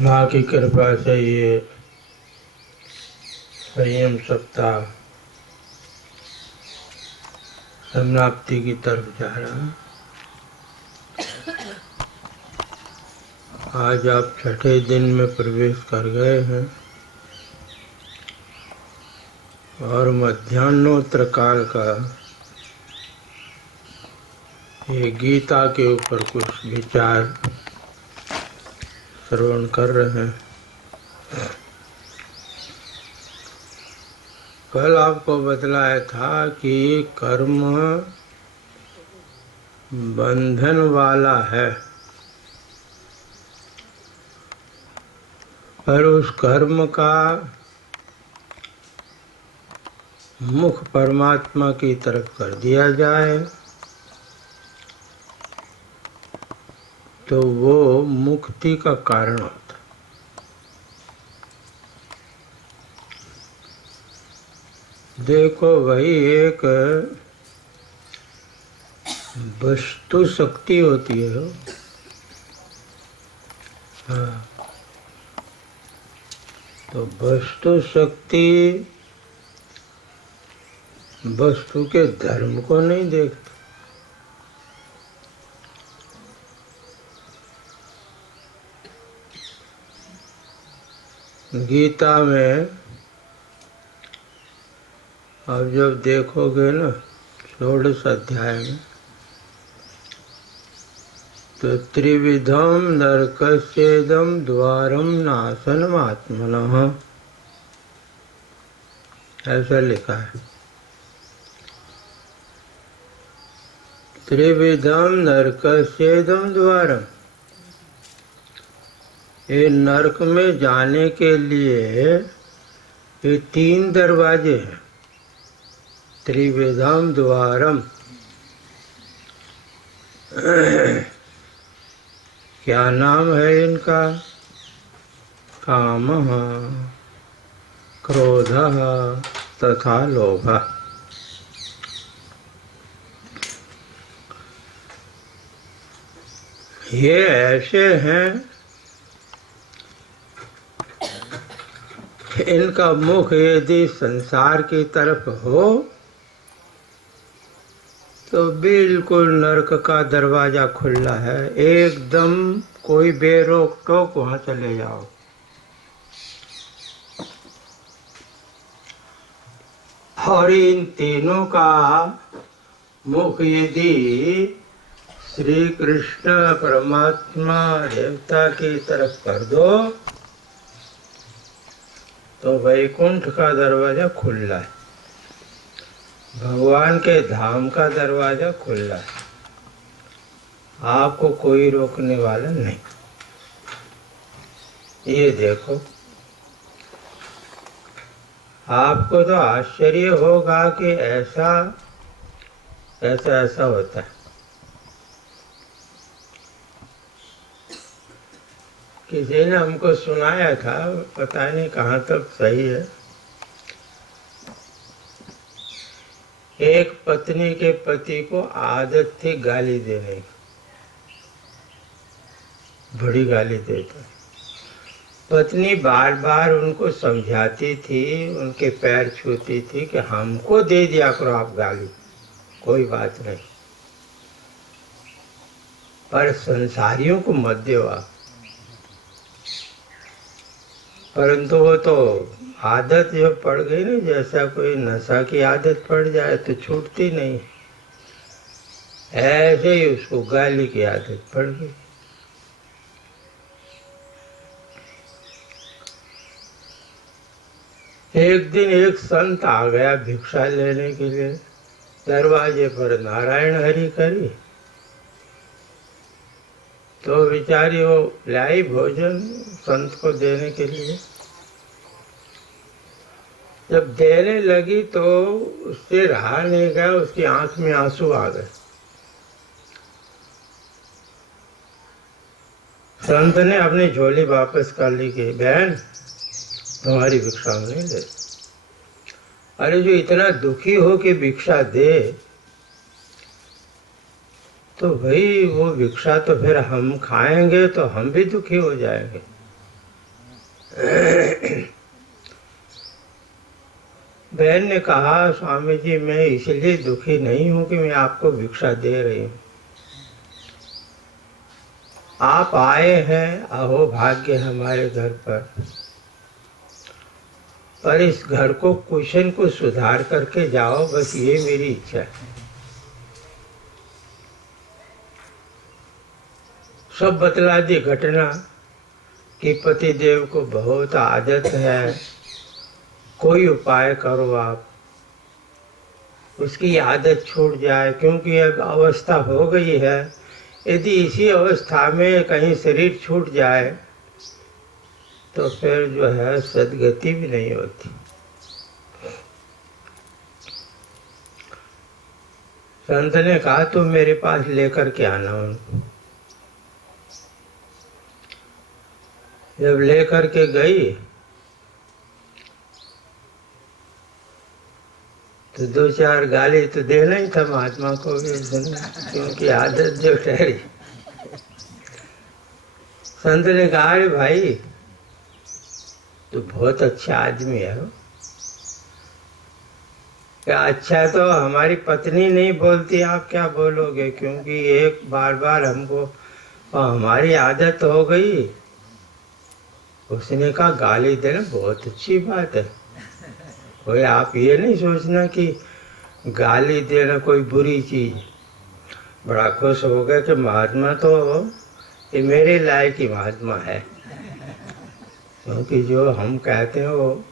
माँ की कृपा से ये संयम सप्ताह समाप्ति की तरफ जा रहा है। आज आप छठे दिन में प्रवेश कर गए हैं और मध्याह्नोत्तर काल का ये गीता के ऊपर कुछ विचार श्रवण कर रहे हैं। कल आपको बतलाया था कि कर्म बंधन वाला है, पर उस कर्म का मुख परमात्मा की तरफ कर दिया जाए तो वो मुक्ति का कारण होता। देखो वही एक वस्तु शक्ति होती है। हाँ, तो वस्तु शक्ति वस्तु के धर्म को नहीं देखती। गीता में अब जब देखोगे ना 16 अध्याय में, तो त्रिविधम नरकस्येदं द्वारम नाशनमात्मनः ऐसा लिखा है। त्रिविधम नरकस्येदं द्वारम, ये नरक में जाने के लिए ये 3 दरवाजे हैं। त्रिविधम द्वारम, क्या नाम है इनका? कामः, क्रोधः तथा लोभः। ये ऐसे हैं, इनका मुख यदि संसार की तरफ हो तो बिल्कुल नरक का दरवाजा खुला है, एकदम कोई बेरोक टोक वहां चले जाओ। और इन तीनों का मुख यदि श्री कृष्ण परमात्मा देवता की तरफ कर दो तो वैकुंठ का दरवाजा खुला है, भगवान के धाम का दरवाजा खुला है, आपको कोई रोकने वाला नहीं। ये देखो, आपको तो आश्चर्य होगा कि ऐसा ऐसा ऐसा होता है। किसी ने हमको सुनाया था, पता नहीं कहाँ तक सही है। एक पत्नी के पति को आदत थी गाली देने की, बड़ी गाली देता। पत्नी बार बार उनको समझाती थी, उनके पैर छूती थी कि हमको दे दिया करो आप गाली, कोई बात नहीं, पर संसारियों को मत दो आप। परंतु वो तो आदत जब पड़ गई ना, जैसा कोई नशा की आदत पड़ जाए तो छूटती नहीं, ऐसे ही उसको गाली की आदत पड़ गई। एक दिन एक संत आ गया भिक्षा लेने के लिए, दरवाजे पर नारायण हरि करी, तो बेचारी वो लाई भोजन संत को देने के लिए। जब देने लगी तो उससे रहा नहीं गया, उसकी आंख में आंसू आ गए। संत ने अपनी झोली वापस कर ली कि बहन तुम्हारी भिक्षा नहीं ले। अरे जो इतना दुखी हो कि भिक्षा दे, तो भाई वो भिक्षा तो फिर हम खाएंगे तो हम भी दुखी हो जाएंगे। बहन ने कहा, स्वामी जी मैं इसलिए दुखी नहीं हूं कि मैं आपको भिक्षा दे रही हूं। आप आए हैं, अहो भाग्य हमारे घर पर इस घर को कुशन को सुधार करके जाओ, बस ये मेरी इच्छा है। सब बतला दी घटना कि पति देव को बहुत आदत है, कोई उपाय करो आप, उसकी आदत छूट जाए, क्योंकि अब अवस्था हो गई है। यदि इसी अवस्था में कहीं शरीर छूट जाए तो फिर जो है सदगति भी नहीं होती। संत ने कहा तुम मेरे पास लेकर के आना उनको। जब लेकर के गई तो दो चार गाली तो देना ही था महात्मा को भी, क्योंकि आदत जो ठहरी। संत ने कहा अरे भाई तो बहुत अच्छा आदमी है वो। क्या अच्छा तो हमारी पत्नी नहीं बोलती, आप क्या बोलोगे, क्योंकि एक बार बार हमको हमारी आदत हो गई। उसने कहा गाली देना बहुत अच्छी बात है, कोई आप ये नहीं सोचना कि गाली देना कोई बुरी चीज। बड़ा खुश हो गया कि महात्मा तो ये मेरे लायक ही महात्मा है, क्योंकि जो हम कहते हैं वो।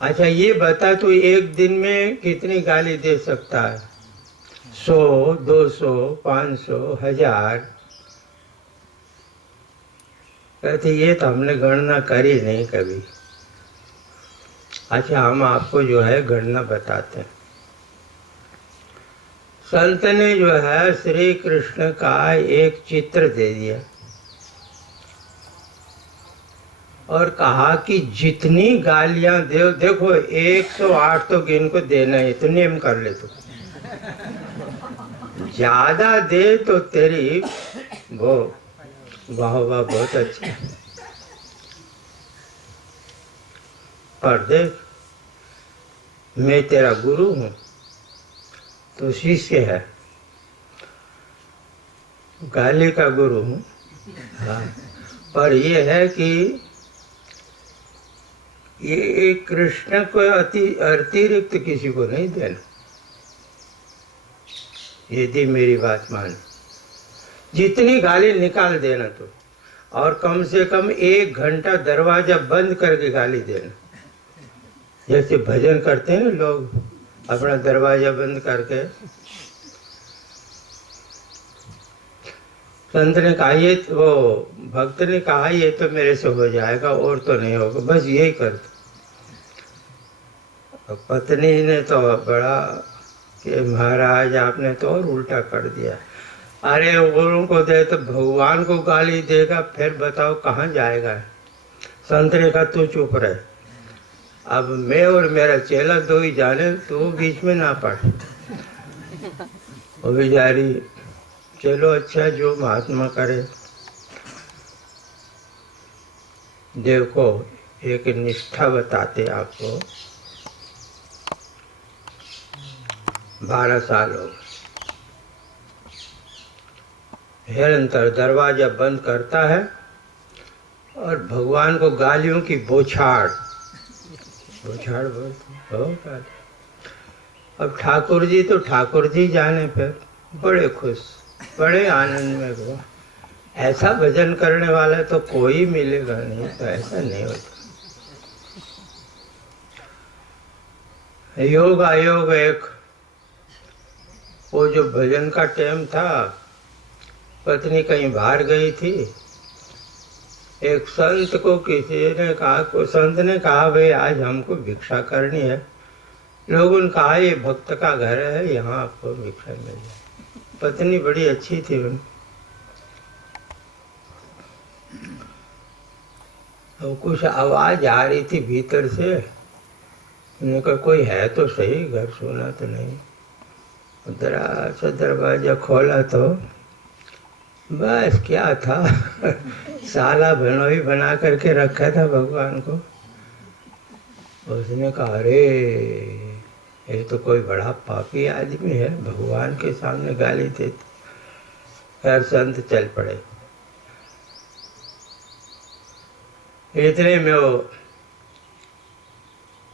अच्छा ये बता तू एक दिन में कितनी गाली दे सकता है? 100, 200, 500, 1000? कहते ये तो हमने गणना करी नहीं कभी। अच्छा हम आपको जो है गणना बताते हैं। संत ने जो है श्री कृष्ण का एक चित्र दे दिया और कहा कि जितनी गालियां दे, देखो 108 तो गिन को देना है, तो नियम कर ले। तो ज्यादा दे तो तेरी वो वाह वाह बहुत अच्छा, पर देख मैं तेरा गुरु हूं, तो शिष्य है, गाली का गुरु हूं। हाँ, पर ये है कि ये कृष्ण को अतिरिक्त किसी को नहीं देना, यदि मेरी बात मान। जितनी गाली निकाल देना तो, और कम से कम 1 घंटा दरवाजा बंद करके गाली देना। जैसे भजन करते हैं लोग अपना दरवाजा बंद करके। संत ने कहा ये वो भक्त ने कहा ये तो मेरे से हो जाएगा और तो नहीं होगा, बस यही कर दो। पत्नी ने तो बड़ा कि महाराज आपने तो और उल्टा कर दिया। अरे औरों को दे तो भगवान को गाली देगा, फिर बताओ कहाँ जाएगा। संत ने कहा तू चुप रहे, अब मैं और मेरा चेला दो ही जाने, तो बीच में ना पड़। वो बेचारी चलो अच्छा जो महात्मा करे। देखो एक निष्ठा बताते आपको। 12 साल हो गए, निरंतर दरवाजा बंद करता है और भगवान को गालियों की बौछार बोलते हो। अब ठाकुर जी तो ठाकुर जी जाने पर बड़े खुश, बड़े आनंद में हुआ। ऐसा भजन करने वाला तो कोई मिलेगा नहीं, तो ऐसा नहीं होता। योग आयोग एक वो जो भजन का टाइम था, पत्नी कहीं बाहर गई थी। एक संत को किसी ने कहा, संत ने कहा भाई आज हमको भिक्षा करनी है। लोगों ने कहा ये भक्त का घर है, यहाँ आपको भिक्षा मिल जाए। पत्नी बड़ी अच्छी थी उन। और कुछ आवाज आ रही थी भीतर से। मैंने कहा कोई है तो सही, घर सुना तो नहीं। जरा सा दरवाजा खोला तो बस क्या था साला भनोई बना करके रखा था भगवान को। उसने कहा अरे ये तो कोई बड़ा पापी आदमी है, भगवान के सामने गाली देते। खैर संत चल पड़े। इतने में वो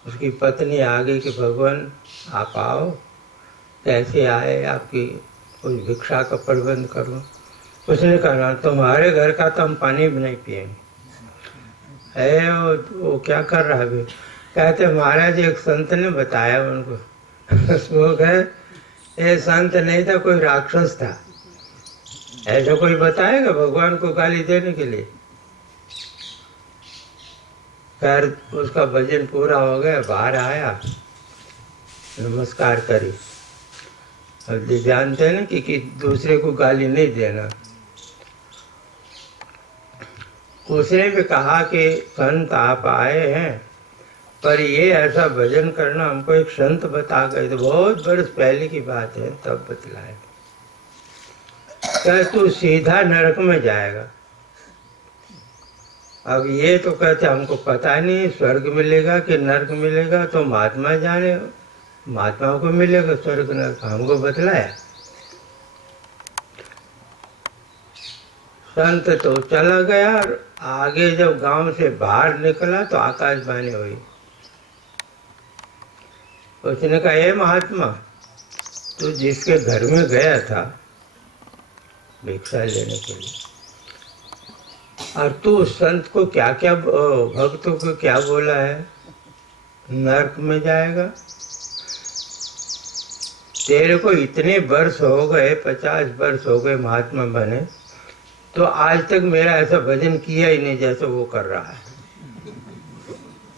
उसकी पत्नी आ गई कि भगवान आप आओ। कैसे आए, आपकी कोई भिक्षा का प्रबंध करूं। उसने कहा तुम्हारे घर का तो हम पानी भी नहीं पिएंगे। है वो क्या कर रहा है? कहते महाराज एक संत ने बताया उनको। वो कहे ये संत नहीं था, कोई राक्षस था। ऐसा कोई बताएगा भगवान को गाली देने के लिए? खैर उसका भजन पूरा हो गया, बाहर आया, नमस्कार करी। अब जानते हैं ना कि दूसरे को गाली नहीं देना। उसने भी कहा कि संत आप आए हैं, पर ये ऐसा भजन करना हमको एक संत बता गए, तो बहुत बरस पहले की बात है, तब बतलाए। कह तू सीधा नरक में जाएगा। अब ये तो कहते हमको पता नहीं स्वर्ग मिलेगा कि नरक मिलेगा, तो महात्मा जाने, महात्माओं को मिलेगा स्वर्ग नरक, हमको बतलाया। संत तो चला गया और आगे जब गांव से बाहर निकला तो आकाशवाणी हुई। उसने कहा ये महात्मा, तू जिसके घर में गया था भिक्षा लेने के लिए, और तू उस संत को क्या क्या, भक्तों को क्या बोला है? नरक में जाएगा। तेरे को इतने वर्ष हो गए, 50 वर्ष हो गए महात्मा बने, तो आज तक मेरा ऐसा भजन किया ही नहीं जैसा वो कर रहा है।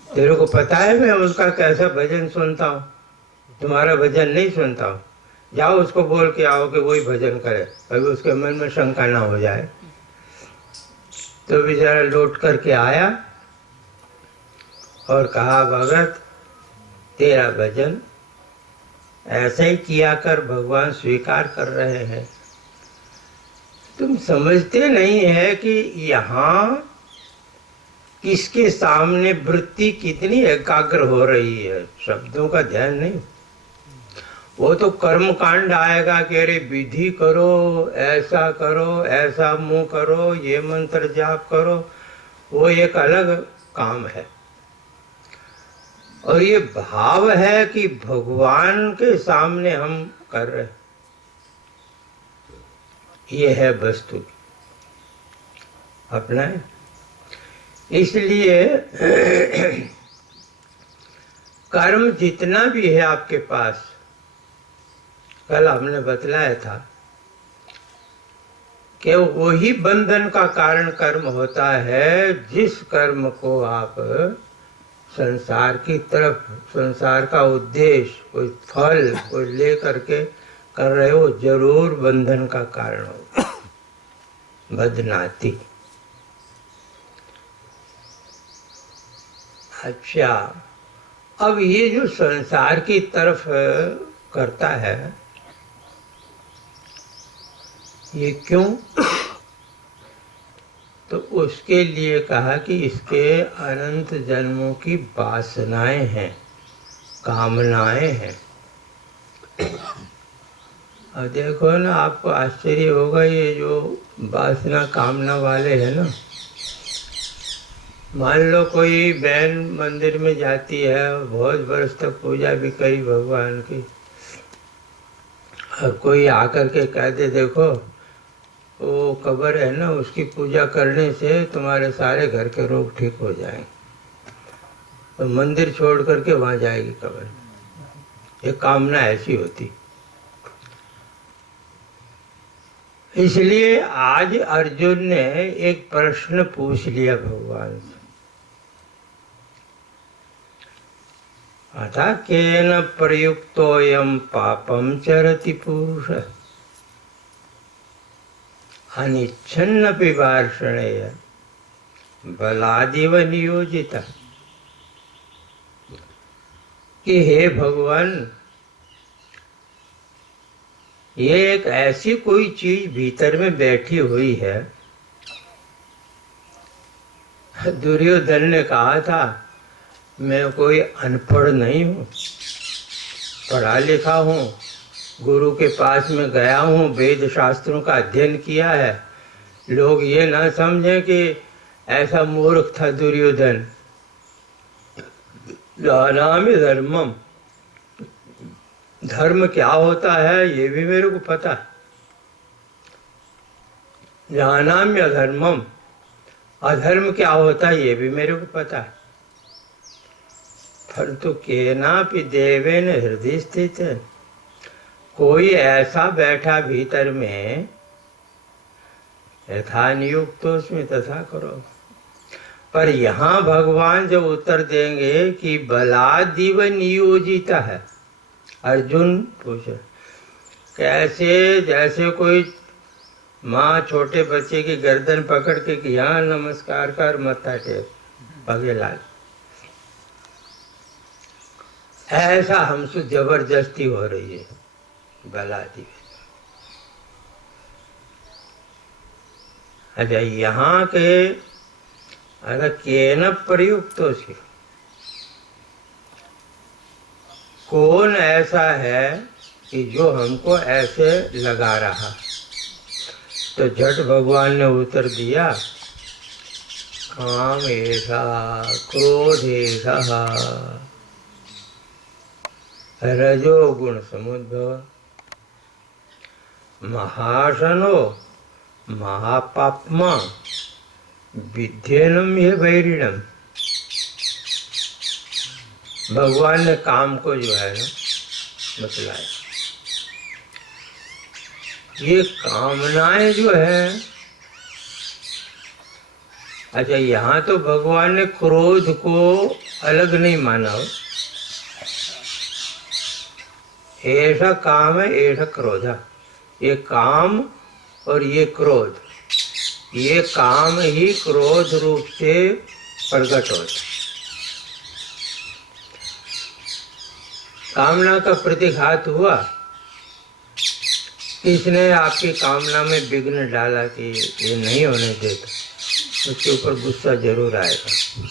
तेरे को पता है मैं उनका कैसा भजन सुनता हूँ, तुम्हारा भजन नहीं सुनता हूँ। जाओ उसको बोल के आओ कि वही भजन करे, अभी उसके मन में शंका ना हो जाए। तो बेचारा लौट करके आया और कहा भगत तेरा भजन ऐसे ही किया कर, भगवान स्वीकार कर रहे हैं। तुम समझते नहीं है कि यहाँ किसके सामने वृत्ति कितनी एकाग्र हो रही है, शब्दों का ध्यान नहीं। वो तो कर्म कांड आएगा कि अरे विधि करो, ऐसा करो, ऐसा मुंह करो, ये मंत्र जाप करो, वो एक अलग काम है। और ये भाव है कि भगवान के सामने हम कर रहे, ये है वस्तु अपना। इसलिए कर्म जितना भी है आपके पास, कल हमने बतलाया था कि वही बंधन का कारण कर्म होता है। जिस कर्म को आप संसार की तरफ, संसार का उद्देश्य, कोई फल कोई ले करके कर रहे हो, जरूर बंधन का कारण होगा, बदनाती। अच्छा, अब ये जो संसार की तरफ करता है, ये क्यों? तो उसके लिए कहा कि इसके अनंत जन्मों की वासनाएं हैं, कामनाएं हैं। अब देखो ना, आपको आश्चर्य होगा, ये जो वासना कामना वाले हैं ना, मान लो कोई बहन मंदिर में जाती है, बहुत वर्ष तक पूजा भी करी भगवान की, और कोई आकर के कह दे देखो वो कब्र है ना, उसकी पूजा करने से तुम्हारे सारे घर के रोग ठीक हो जाएंगे, तो मंदिर छोड़ करके वहां जाएगी कब्र। ये कामना ऐसी होती। इसलिए आज अर्जुन ने एक प्रश्न पूछ लिया भगवान से, अथा केन प्रयुक्तोऽयं पापं चरति पुरुषः अनिच्छन्नपि वार्ष्णेय बलादिव नियोजिता, कि हे भगवान, ये एक ऐसी कोई चीज भीतर में बैठी हुई है। दुर्योधन ने कहा था मैं कोई अनपढ़ नहीं हूँ, पढ़ा लिखा हूँ, गुरु के पास में गया हूँ, वेद शास्त्रों का अध्ययन किया है। लोग ये ना समझें कि ऐसा मूर्ख था दुर्योधन। जानामि धर्मम, धर्म क्या होता है ये भी मेरे को पता है। जानाम्य अधर्मम, अधर्म क्या होता है ये भी मेरे को पता है। परंतु केनापि देवेन हृदय स्थित है, कोई ऐसा बैठा भीतर में, यथा नियुक्त उसमें तथा करो। पर यहाँ भगवान जब उत्तर देंगे कि बलादिव नियोजित है, अर्जुन पूछे कैसे, जैसे कोई माँ छोटे बच्चे की गर्दन पकड़ के कि यहाँ नमस्कार कर, मत्था टेक, पगे लाल, ऐसा हमसे जबरदस्ती हो रही है बलादिव। अच्छा, यहाँ के अगर केन प्रयुक्तो से, कौन ऐसा है कि जो हमको ऐसे लगा रहा। तो झट भगवान ने उत्तर दिया, काम ऐसा, क्रोध ऐसा, रजोगुण समुद्भव, महाशनो महापाप्मा विद्येनम ये वैरिणम। भगवान ने काम को जो है ना बतलाया। ये कामनाएं जो है, अच्छा यहाँ तो भगवान ने क्रोध को अलग नहीं माना हो, ऐसा काम है, ऐसा क्रोध है। ये काम और ये क्रोध, ये काम ही क्रोध रूप से प्रकट होता। कामना का प्रतिघात हुआ, किसने आपकी कामना में विघ्न डाला कि ये नहीं होने देता, उसके ऊपर गुस्सा जरूर आएगा।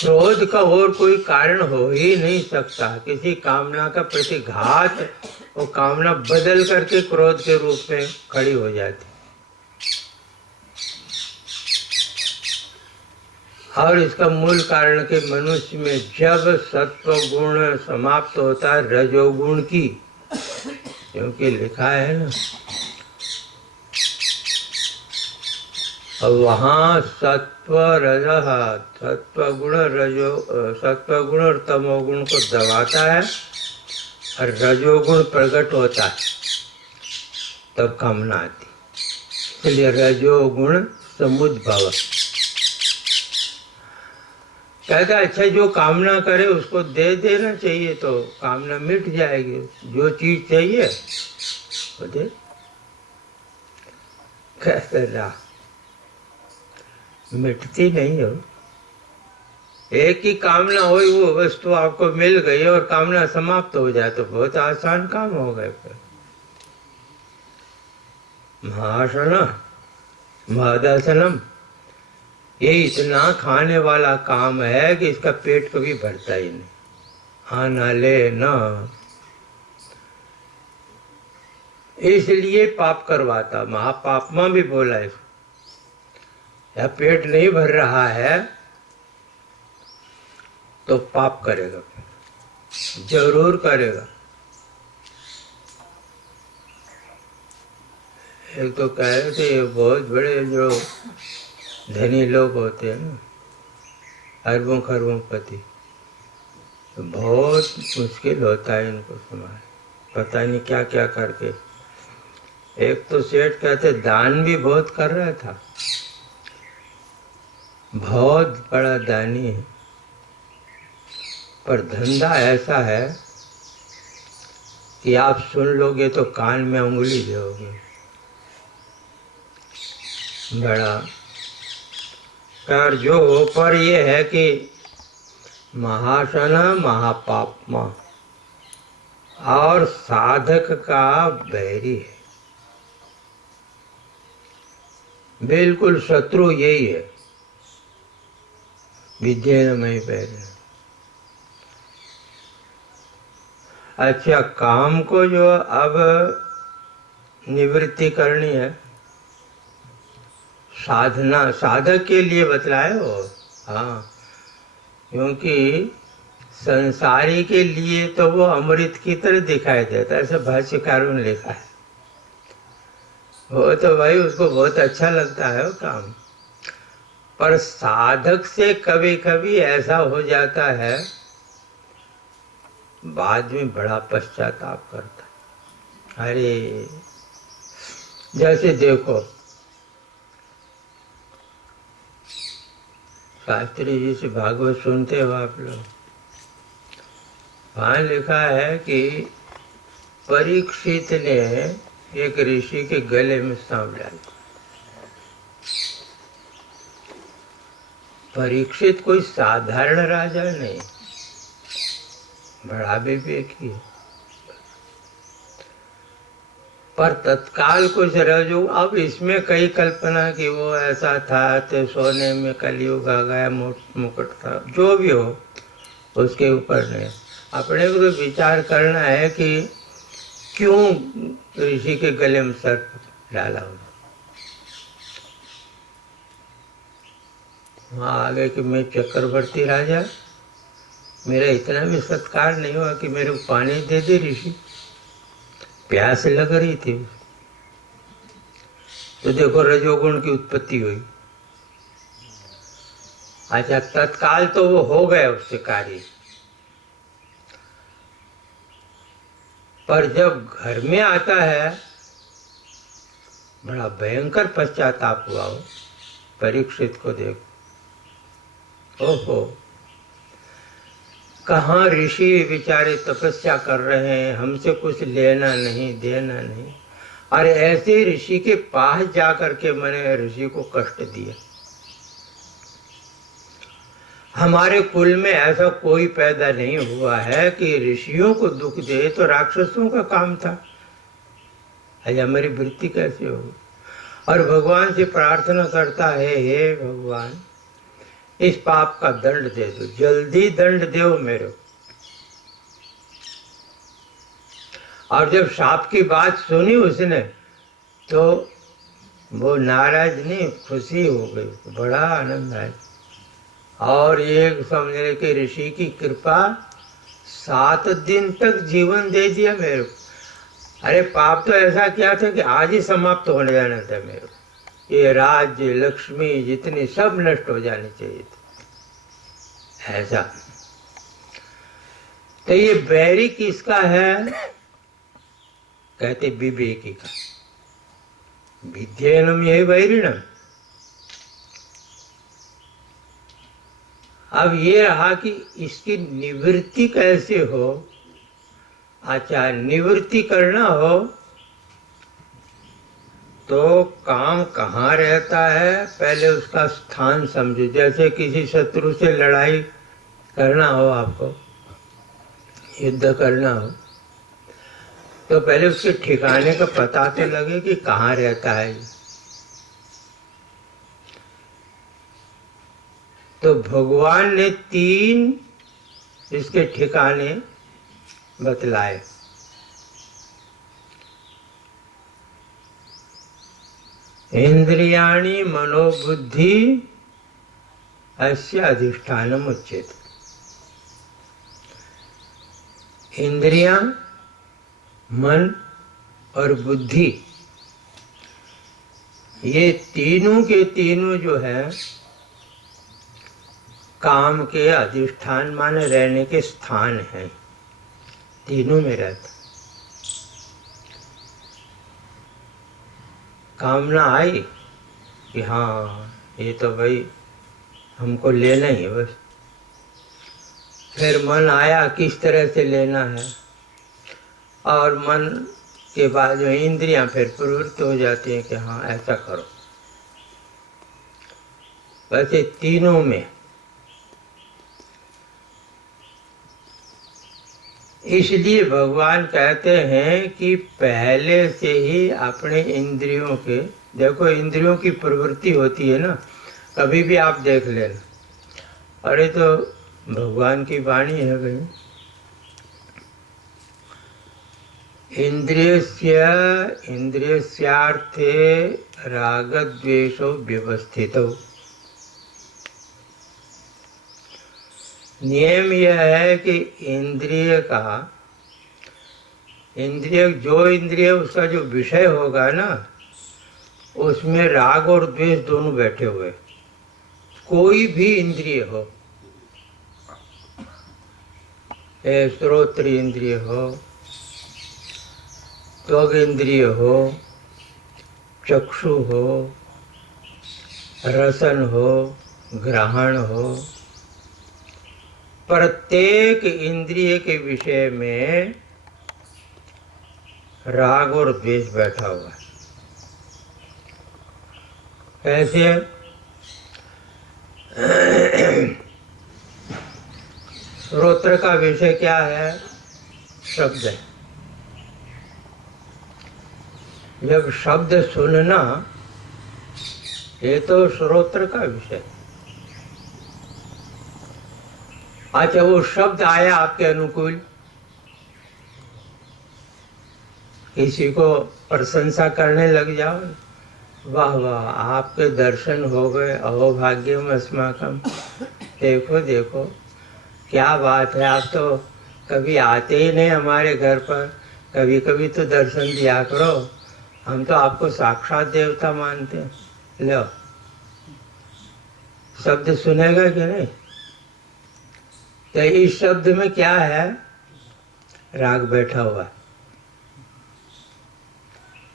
क्रोध का और कोई कारण हो ही नहीं सकता। किसी कामना का प्रतिघात, वो कामना बदल करके क्रोध के रूप में खड़ी हो जाती। और इसका मूल कारण कि मनुष्य में जब सत्व गुण समाप्त होता है रजोगुण की, क्योंकि लिखा है ना, और वहाँ सत्व रज, सत्व गुण रजो, सत्व गुण और तमोगुण को दबाता है और रजोगुण प्रकट होता है, तब कामना आती। इसलिए रजोगुण समुद्भव। कहता अच्छा जो कामना करे उसको दे देना चाहिए तो कामना मिट जाएगी। जो चीज चाहिए वो दे। कहते ना, मिटती नहीं हो। एक ही कामना हो, वो वस्तु आपको मिल गई और कामना समाप्त हो जाए तो बहुत आसान काम हो गए। महाशना महादासनम, ये इतना खाने वाला काम है कि इसका पेट कभी भरता ही नहीं। आना ले ना, इसलिए पाप करवाता। महापापमा भी बोला है, या पेट नहीं भर रहा है तो पाप करेगा, जरूर करेगा। एक तो कह रहे थे बहुत बड़े जो धनी लोग होते हैं ना, अरबों खरबों पति, तो बहुत मुश्किल होता है इनको संभाल, पता नहीं क्या क्या करके। एक तो सेठ कहते दान भी बहुत कर रहा था, बहुत बड़ा दानी है, पर धंधा ऐसा है कि आप सुन लोगे तो कान में उंगली दोगे। बड़ा और जो पर ये है कि महाशन महापापमा और साधक का बैरी है, बिल्कुल शत्रु यही है, विद्येन मयि बैरी। अच्छा, काम को जो अब निवृत्ति करनी है, साधना साधक के लिए बतलाए हो। हाँ, क्योंकि संसारी के लिए तो वो अमृत की तरह दिखाई देता है, ऐसा भाष्यकारों ने लिखा है। वो तो भाई उसको बहुत अच्छा लगता है वो काम, पर साधक से कभी कभी ऐसा हो जाता है, बाद में बड़ा पश्चाताप करता। अरे जैसे देखो, शास्त्री जी से भागवत सुनते हो आप लोग, वहां लिखा है कि परीक्षित ने एक ऋषि के गले में सांप डाला। परीक्षित कोई साधारण राजा नहीं, बड़ा विवेकी है, पर तत्काल कुछ रजू। अब इसमें कई कल्पना कि वो ऐसा था तो सोने में कलयुग आ गया, मुकुट था, जो भी हो उसके ऊपर नहीं। अपने को तो विचार करना है कि क्यों ऋषि के गले में सर्प डाला हो। वहाँ आगे कि मैं चक्रवर्ती राजा, मेरा इतना भी सत्कार नहीं हुआ कि मेरे को पानी दे दे ऋषि, प्यास लग रही थी। तो देखो रजोगुण की उत्पत्ति हुई। अच्छा, तत्काल तो वो हो गया उससे कार्य, पर जब घर में आता है बड़ा भयंकर पश्चाताप हुआ हो। परीक्षित को देखो, ओहो, कहाँ ऋषि बेचारे तपस्या कर रहे हैं, हमसे कुछ लेना नहीं देना नहीं, अरे ऐसे ऋषि के पास जाकर के मैंने ऋषि को कष्ट दिया। हमारे कुल में ऐसा कोई पैदा नहीं हुआ है कि ऋषियों को दुख दे, तो राक्षसों का काम था। आज हमारी वृत्ति कैसे होगी? और भगवान से प्रार्थना करता है, हे भगवान इस पाप का दंड दे दो, जल्दी दंड दो मेरे को। और जब सांप की बात सुनी उसने तो वो नाराज नहीं, खुशी हो गई, बड़ा आनंद आया। और एक समझने के ऋषि की कृपा, 7 दिन तक जीवन दे दिया मेरे को। अरे पाप तो ऐसा किया था कि आज ही समाप्त होने जाना था मेरे को, ये राज्य लक्ष्मी जितनी सब नष्ट हो जानी चाहिए थी, ऐसा। तो ये बैरी किसका है? कहते विवेकी का। विद्येनम यही वैरिणम। अब ये रहा कि इसकी निवृत्ति कैसे हो। अच्छा, निवृत्ति करना हो तो काम कहाँ रहता है, पहले उसका स्थान समझो। जैसे किसी शत्रु से लड़ाई करना हो, आपको युद्ध करना हो, तो पहले उसके ठिकाने का पता तो लगे कि कहाँ रहता है। तो भगवान ने 3 इसके ठिकाने बतलाए। इंद्रियाणि मनोबुद्धि अस्य अधिष्ठानम उच्यते। इंद्रियां, मन और बुद्धि, ये तीनों के तीनों जो है काम के अधिष्ठान माने रहने के स्थान हैं, तीनों में रहता। कामना आई कि हाँ ये तो भाई हमको लेना ही है बस, फिर मन आया किस तरह से लेना है, और मन के बाद जो इंद्रियां फिर प्रवृत्त हो जाती हैं कि हाँ ऐसा करो। वैसे तीनों में। इसलिए भगवान कहते हैं कि पहले से ही अपने इंद्रियों के, देखो इंद्रियों की प्रवृत्ति होती है ना, कभी भी आप देख लेना। अरे तो भगवान की वाणी है भाई, इंद्रियस्यार्थे रागद्वेषो व्यवस्थितो। नियम यह है कि जो इंद्रिय उसका जो विषय होगा ना, उसमें राग और द्वेष दोनों बैठे हुए। कोई भी इंद्रिय हो, श्रोत्र इंद्रिय हो, त्वग इंद्रिय हो, चक्षु हो, रसन हो, ग्रहण हो, प्रत्येक इंद्रिय के विषय में राग और द्वेष बैठा हुआ है। कैसे? श्रोत्र का विषय क्या है? शब्द है। जब शब्द सुनना, ये तो श्रोत्र का विषय। अच्छा, वो शब्द आया आपके अनुकूल, किसी को प्रशंसा करने लग जाओ, वाह वाह आपके दर्शन हो गए, अहो भाग्यम अस्माकम, देखो देखो क्या बात है, आप तो कभी आते ही नहीं हमारे घर पर, कभी कभी तो दर्शन दिया करो, हम तो आपको साक्षात देवता मानते हैं। लो, शब्द सुनेगा कि नहीं? तो इस शब्द में क्या है? राग बैठा हुआ है,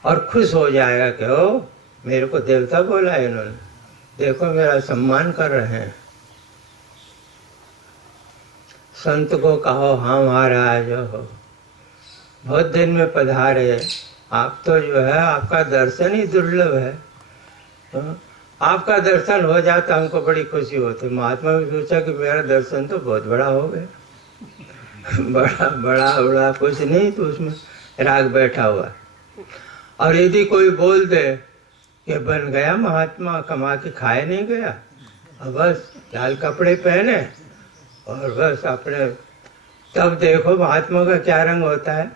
और खुश हो जाएगा कि ओ मेरे को देवता बोला है इन्होंने, देखो मेरा सम्मान कर रहे हैं। संत को कहो हाँ महाराज हो, बहुत दिन में पधारे, आप तो जो है आपका दर्शन ही दुर्लभ है। तो आपका दर्शन हो जाता हमको बड़ी खुशी होती। महात्मा ने सोचा कि मेरा दर्शन तो बहुत बड़ा हो गया। बड़ा बड़ा बड़ा कुछ नहीं, तो उसमें राग बैठा हुआ। और यदि कोई बोल दे कि बन गया महात्मा, कमा के खाए नहीं गया, और बस लाल कपड़े पहने और बस अपने, तब देखो महात्मा का क्या रंग होता है।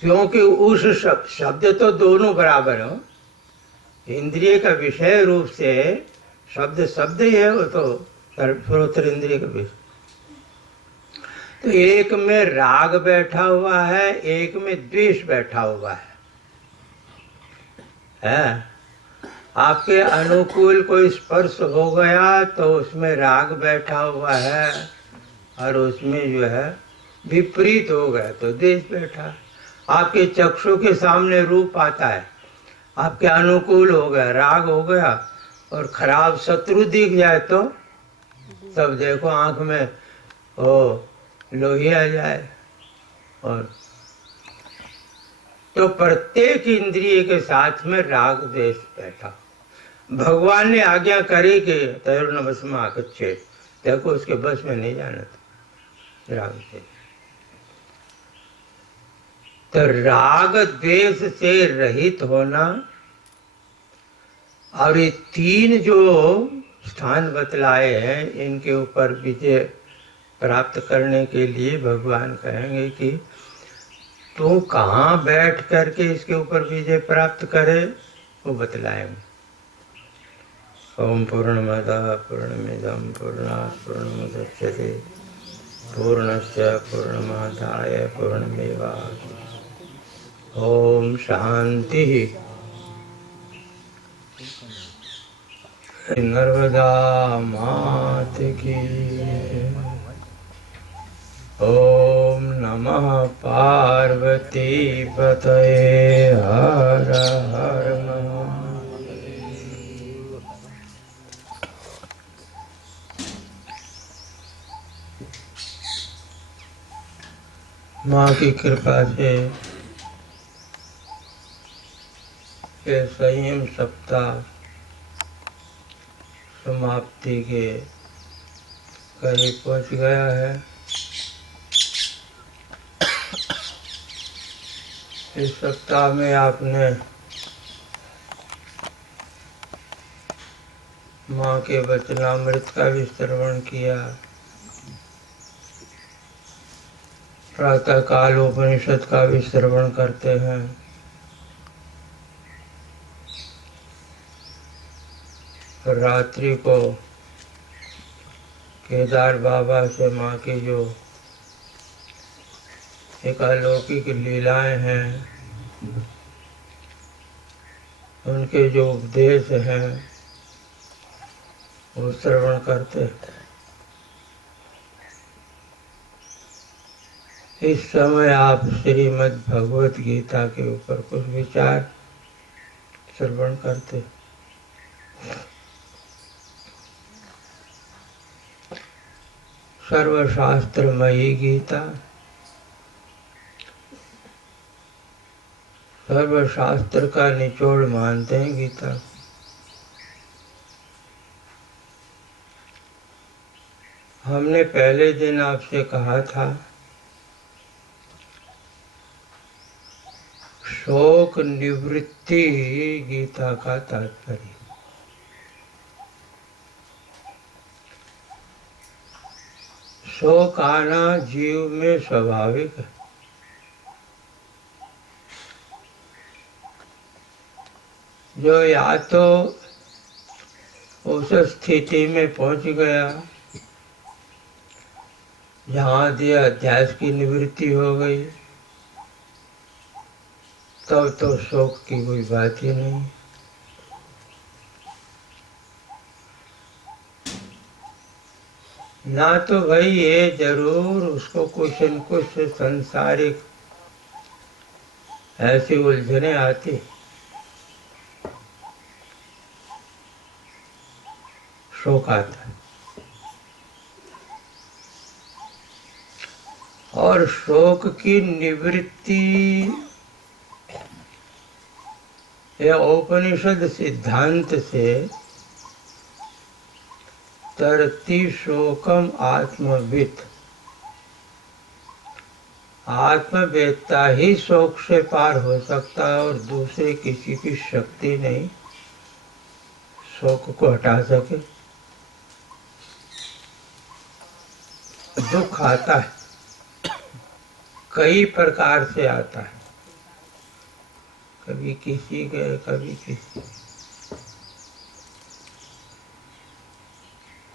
क्योंकि उस शब्द तो दोनों बराबर हो, इंद्रिय का विषय रूप से शब्द शब्द ही है, वो तो श्रोत्र इंद्रिय का विषय। तो एक में राग बैठा हुआ है, एक में द्वेष बैठा हुआ है? आपके अनुकूल कोई स्पर्श हो गया तो उसमें राग बैठा हुआ है, और उसमें जो है विपरीत हो गया तो द्वेष बैठा। आपके चक्षु के सामने रूप आता है, आपके अनुकूल हो गया, राग हो गया, और खराब शत्रु दिख जाए तो तब देखो आंख में ओ लोही आ जाए। और तो प्रत्येक इंद्रिय के साथ में राग द्वेष बैठा। भगवान ने आज्ञा करी कि तैरुणवस्म आगच्छेत्, देखो उसके बस में नहीं जाना था राग द्वेष। तो राग द्वेष से रहित होना, और ये तीन जो स्थान बतलाए हैं, इनके ऊपर विजय प्राप्त करने के लिए भगवान कहेंगे कि तू कहाँ बैठ करके इसके ऊपर विजय प्राप्त करे, वो बतलाएंगे। ओम पूर्णमदः पूर्णमिदं पूर्णात् पूर्णमुदच्यते पूर्णस्य पूर्णमादाय पूर्णमेवावशिष्यते। ओम शांति। नर्मदा मात की। ओम नमः पार्वती पतये हर हर महादेव। माँ की कृपा से ये संयम सप्ताह समाप्ति के करीब पहुंच गया है। इस सप्ताह में आपने माँ के वचनामृत का भी श्रवण किया, प्रातः काल उपनिषद का भी श्रवण करते हैं। रात्रि को केदार बाबा से माँ की जो एक अलौकिक लीलाएं हैं, उनके जो उपदेश हैं, वो श्रवण करते हैं। इस समय आप श्रीमद् भगवत गीता के ऊपर कुछ विचार श्रवण करते। सर्वशास्त्रमयी गीता, सर्वशास्त्र का निचोड़ मानते हैं गीता। हमने पहले दिन आपसे कहा था, शोक निवृत्ति गीता का तात्पर्य। शोक आना जीव में स्वाभाविक है। जो या तो उस स्थिति में पहुंच गया जहाँ दिया अध्यास की निवृत्ति हो गई, तब तो शोक की कोई बात ही नहीं। ना तो भाई ये जरूर उसको कुछ न कुछ संसारिक ऐसी उलझने आती, शोक आता है। और शोक की निवृत्ति यह उपनिषद सिद्धांत से तरति शोकम आत्मवित्, आत्मवेत्ता ही शोक से पार हो सकता है और दूसरे किसी की शक्ति नहीं शोक को हटा सके। दुख आता है, कई प्रकार से आता है, कभी किसी के कभी किसी।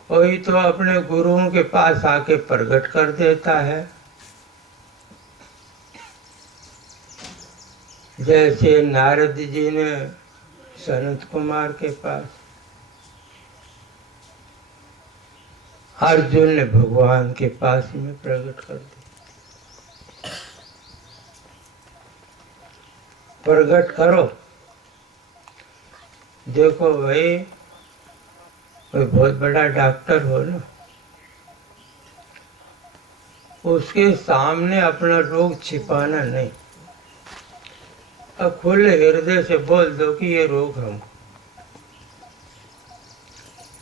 कोई तो अपने गुरुओं के पास आके प्रकट कर देता है, जैसे नारद जी ने सनत कुमार के पास, अर्जुन ने भगवान के पास में प्रकट कर दिया। प्रकट करो। देखो भाई, कोई बहुत बड़ा डॉक्टर हो ना, उसके सामने अपना रोग छिपाना नहीं, अब खुले हृदय से बोल दो कि ये रोग हम,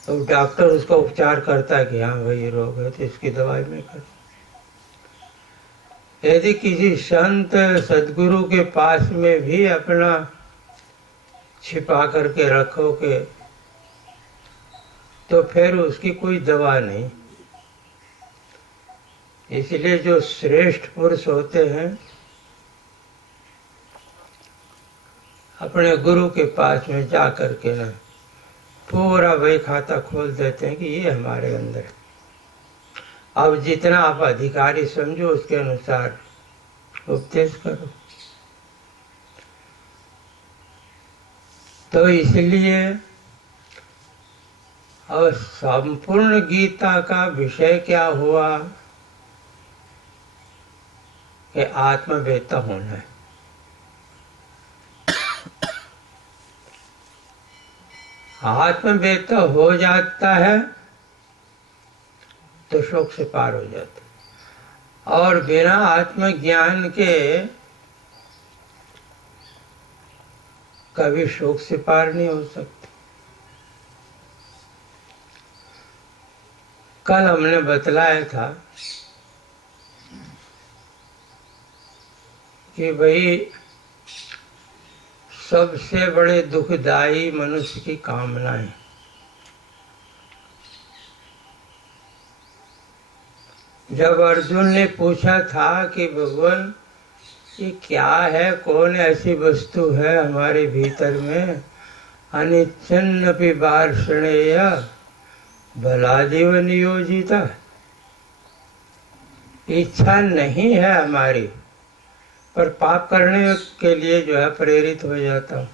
तो डॉक्टर उसका उपचार करता है कि हाँ भाई ये रोग है तो इसकी दवाई में कर। यदि किसी संत सदगुरु के पास में भी अपना छिपा करके रखोगे तो फिर उसकी कोई दवा नहीं। इसलिए जो श्रेष्ठ पुरुष होते हैं अपने गुरु के पास में जा करके ना पूरा वही खाता खोल देते हैं कि ये हमारे अंदर है, अब जितना आप अधिकारी समझो उसके अनुसार उपदेश करो। तो इसलिए अब संपूर्ण गीता का विषय क्या हुआ कि आत्मवेत्ता होना है। आत्मवेत्ता हो जाता है तो शोक से पार हो जाता है, और बिना आत्मज्ञान के कभी शोक से पार नहीं हो सकता। कल हमने बतलाया था कि भाई सबसे बड़े दुखदाई मनुष्य की कामनाएं। जब अर्जुन ने पूछा था कि भगवान ये क्या है, कौन ऐसी वस्तु है हमारे भीतर में, अनिच्छन्नपि वार्ष्णेय भलादेव नियोजिता, इच्छा नहीं है हमारी पर पाप करने के लिए जो है प्रेरित हो जाता हूँ।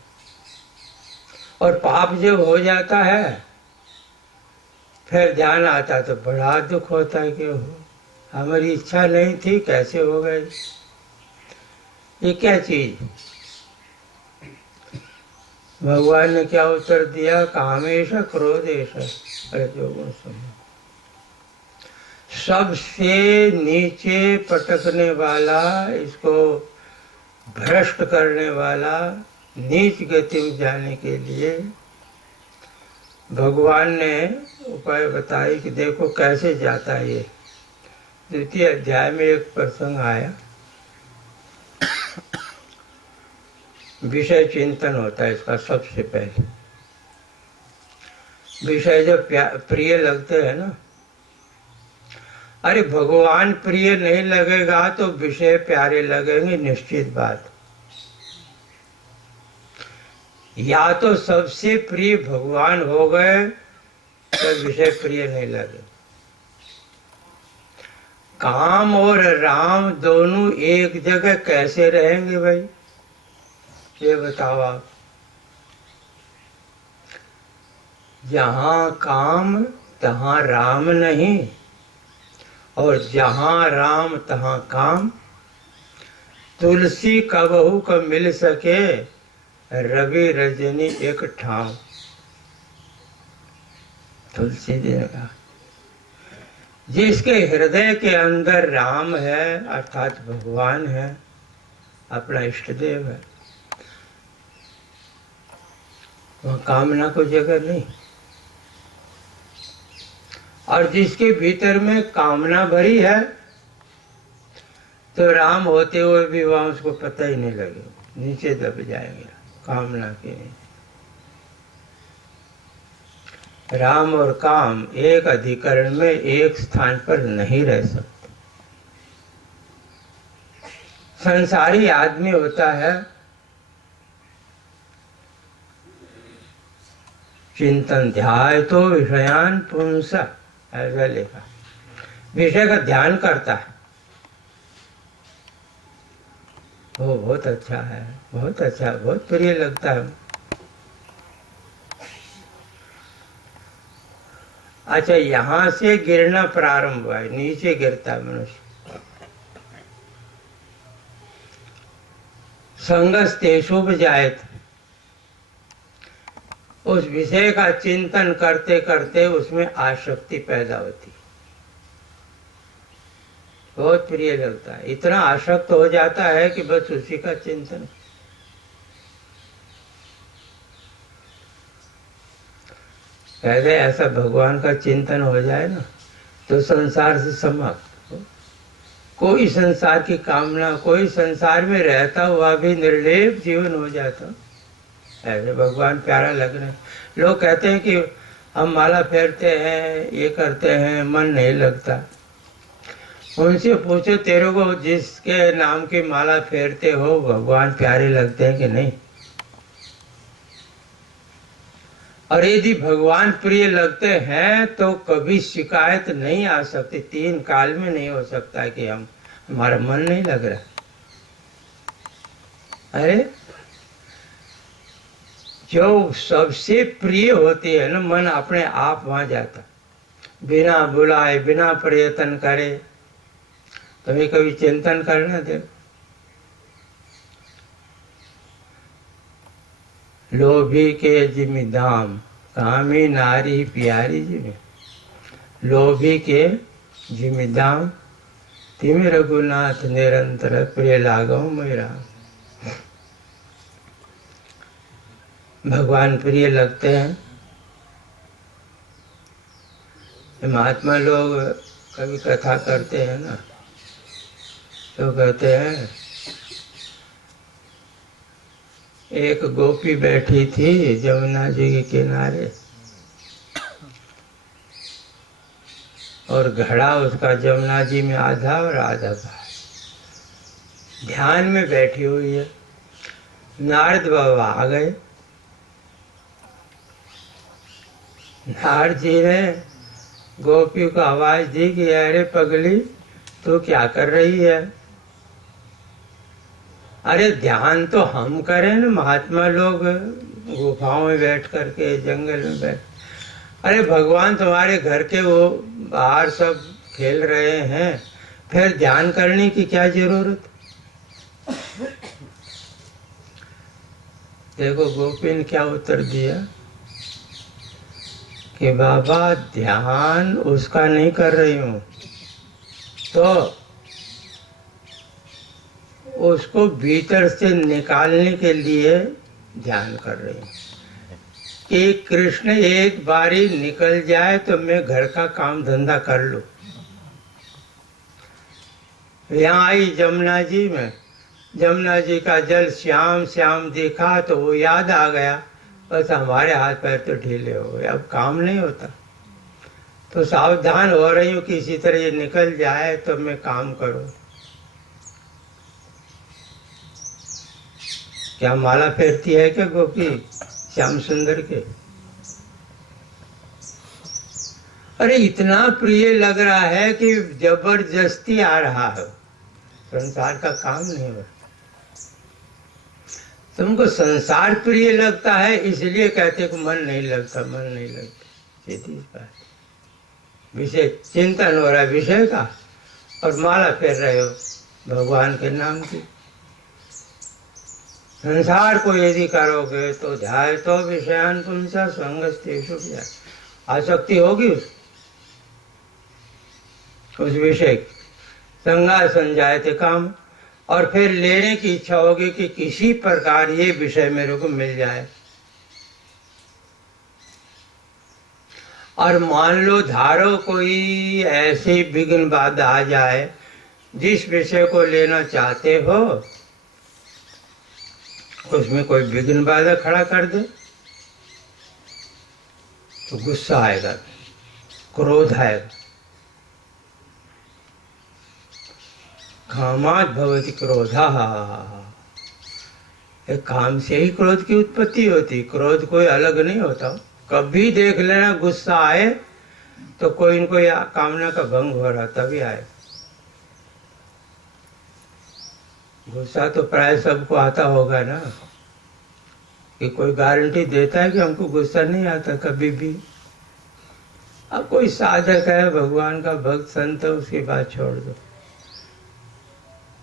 और पाप जब हो जाता है फिर ध्यान आता तो बड़ा दुख होता है कि हमारी इच्छा नहीं थी, कैसे हो गई। ये क्या चीज? भगवान ने क्या उत्तर दिया? कामेश क्रोधेश रजोगुण समूह। सबसे नीचे पटकने वाला, इसको भ्रष्ट करने वाला, नीच गति में जाने के लिए भगवान ने उपाय बताई कि देखो कैसे जाता है ये। द्वितीय अध्याय में एक प्रसंग आया, विषय चिंतन होता है इसका। सबसे पहले विषय जब प्रिय लगते हैं ना, अरे भगवान प्रिय नहीं लगेगा तो विषय प्यारे लगेंगे, निश्चित बात। या तो सबसे प्रिय भगवान हो गए तो विषय प्रिय नहीं लगे। काम और राम दोनों एक जगह कैसे रहेंगे भाई, ये बताओ आप। जहां काम तहां राम नहीं, और जहां राम तहां काम। तुलसी कबहू क मिल सके, रवि रजनी एक ठाव। तुलसी जी ने कहा जिसके हृदय के अंदर राम है अर्थात भगवान है, अपना इष्ट देव है, वह कामना को जगह नहीं। और जिसके भीतर में कामना भरी है तो राम होते हुए भी वहां उसको पता ही नहीं लगेगा, नीचे दब जाएगा कामना के नीचे। राम और काम एक अधिकरण में एक स्थान पर नहीं रह सकते। संसारी आदमी होता है चिंतन ध्याय तो विषयान पुंसा, ऐसा लिखा, विषय का ध्यान करता है। वो बहुत अच्छा है, बहुत अच्छा, बहुत प्रिय लगता है। अच्छा, यहां से गिरना प्रारंभ हुआ है, नीचे गिरता है मनुष्य। संगस्ते शुभ जायत, उस विषय का चिंतन करते करते उसमें आसक्ति पैदा होती, बहुत प्रिय लगता है। इतना आसक्त हो जाता है कि बस उसी का चिंतन। पहले ऐसा भगवान का चिंतन हो जाए ना तो संसार से समाप्त। कोई संसार की कामना, कोई संसार में रहता हुआ भी निर्लेप जीवन हो जाता। ऐसे भगवान प्यारा लग रहे। लोग कहते हैं कि हम माला फेरते हैं, ये करते हैं, मन नहीं लगता। उनसे पूछो तेरे को जिसके नाम की माला फेरते हो भगवान प्यारे लगते हैं कि नहीं? और यदि भगवान प्रिय लगते हैं तो कभी शिकायत नहीं आ सकती, तीन काल में नहीं हो सकता कि हमारा मन नहीं लग रहा। अरे जो सबसे प्रिय होती है ना, मन अपने आप वहां जाता, बिना बुलाए, बिना प्रयत्न करे। कभी कभी चिंतन करना दे। लोभी के जिमि दाम, कामी नारी प्यारी जिमि। लोभी के जिमि दाम, तिमि रघुनाथ निरंतर प्रिय लागो मेरा। भगवान प्रिय लगते हैं महात्मा लोग कभी कथा करते हैं ना, तो कहते हैं एक गोपी बैठी थी जमुना जी के किनारे और घड़ा उसका जमुना जी में आधा और आधा बाहर, ध्यान में बैठी हुई है। नारद बाबा आ गए। नारद जी ने गोपी को आवाज दी कि अरे पगली, तू क्या कर रही है? अरे ध्यान तो हम करें ना, महात्मा लोग गुफाओं में बैठ करके, जंगल में बैठ। अरे भगवान तुम्हारे घर के वो बाहर सब खेल रहे हैं, फिर ध्यान करने की क्या जरूरत? देखो गोपी ने क्या उत्तर दिया कि बाबा ध्यान उसका नहीं कर रही हूं, तो उसको भीतर से निकालने के लिए ध्यान कर रही हूं कि कृष्ण एक बारी निकल जाए तो मैं घर का काम धंधा कर लूं। यहाँ आई जमुना जी में, जमुना जी का जल श्याम श्याम देखा तो वो याद आ गया, बस हमारे हाथ पैर तो ढीले हो गए, अब काम नहीं होता। तो सावधान हो रही हूँ कि इसी तरह ये निकल जाए तो मैं काम करूं। क्या माला फेरती है क्या गोपी श्याम सुंदर के? अरे इतना प्रिय लग रहा है कि जबरदस्ती आ रहा है, संसार का काम नहीं हो। तुमको संसार प्रिय लगता है इसलिए कहते कि मन नहीं लगता, मन नहीं लगता। सीधी बात, विषय चिंतन हो रहा है विषय का और माला फेर रहे हो भगवान के नाम की। संसार को यदि करोगे तो ध्याय तो विषयान पुंसा संगस्तेषु विषय, आसक्ति होगी उस विषय की, संगा संजायते काम, और फिर लेने की इच्छा होगी कि किसी प्रकार ये विषय मेरे को मिल जाए। और मान लो धारो कोई ऐसी विघ्न बाधा आ जाए, जिस विषय को लेना चाहते हो उसमें कोई विघ्न बाधा खड़ा कर दे तो गुस्सा आएगा, क्रोध आएगा। कामात् भवति क्रोधः, काम से ही क्रोध की उत्पत्ति होती, क्रोध कोई अलग नहीं होता। कभी देख लेना गुस्सा आए तो कोई न कोई कामना का भंग हो रहा तभी आए। गुस्सा तो प्राय सबको आता होगा ना, कि कोई गारंटी देता है कि हमको गुस्सा नहीं आता कभी भी। अब कोई साधक है, भगवान का भक्त संत है, उसकी बात छोड़ दो,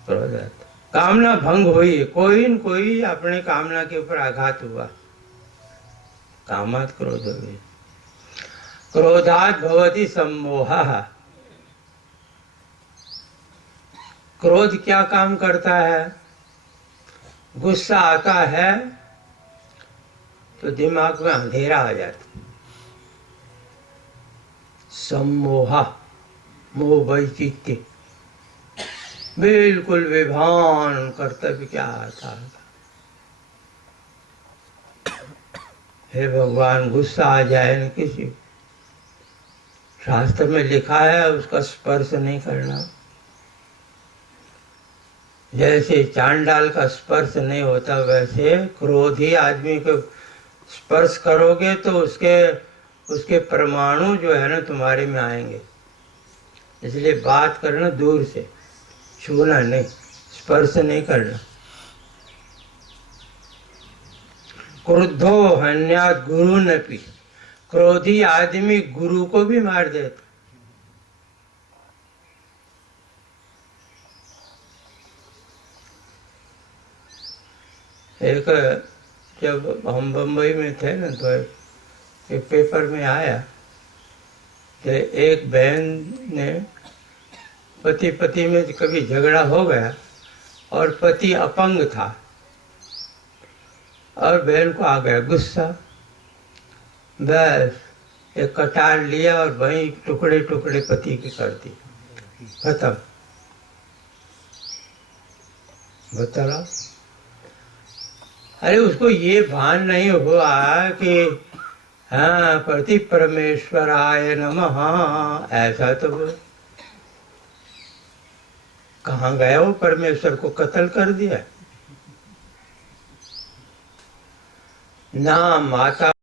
क्रोध आता। कामना भंग हुई, कोई न कोई अपने कामना के ऊपर आघात हुआ, कामात् क्रोध हो गई। क्रोधात् भवति सम्मोहः। क्रोध क्या काम करता है? गुस्सा आता है तो दिमाग में अंधेरा आ जाता, सम्मोह, मोह वैचित्य, बिल्कुल विभान कर्तव्य क्या आता है। हे भगवान, गुस्सा आ जाए न किसी, शास्त्र में लिखा है उसका स्पर्श नहीं करना। जैसे चांडाल का स्पर्श नहीं होता, वैसे क्रोधी आदमी को स्पर्श करोगे तो उसके परमाणु जो है ना तुम्हारे में आएंगे। इसलिए बात करना दूर से, छूना नहीं, स्पर्श नहीं करना। क्रुद्धो हन्यात् गुरुनपि, क्रोधी आदमी गुरु को भी मार देता। एक जब हम बम्बई में थे ना तो एक पेपर में आया कि एक बहन ने पति पति में कभी झगड़ा हो गया और पति अपंग था और बहन को आ गया गुस्सा, बस एक कटार लिया और वहीं टुकड़े टुकड़े पति के कर दिए, खत्म। बताओ। अरे उसको ये भान नहीं हुआ कि हाँ प्रति परमेश्वराय नमः, ऐसा तो वो कहाँ गया, वो परमेश्वर को कत्ल कर दिया। ना माता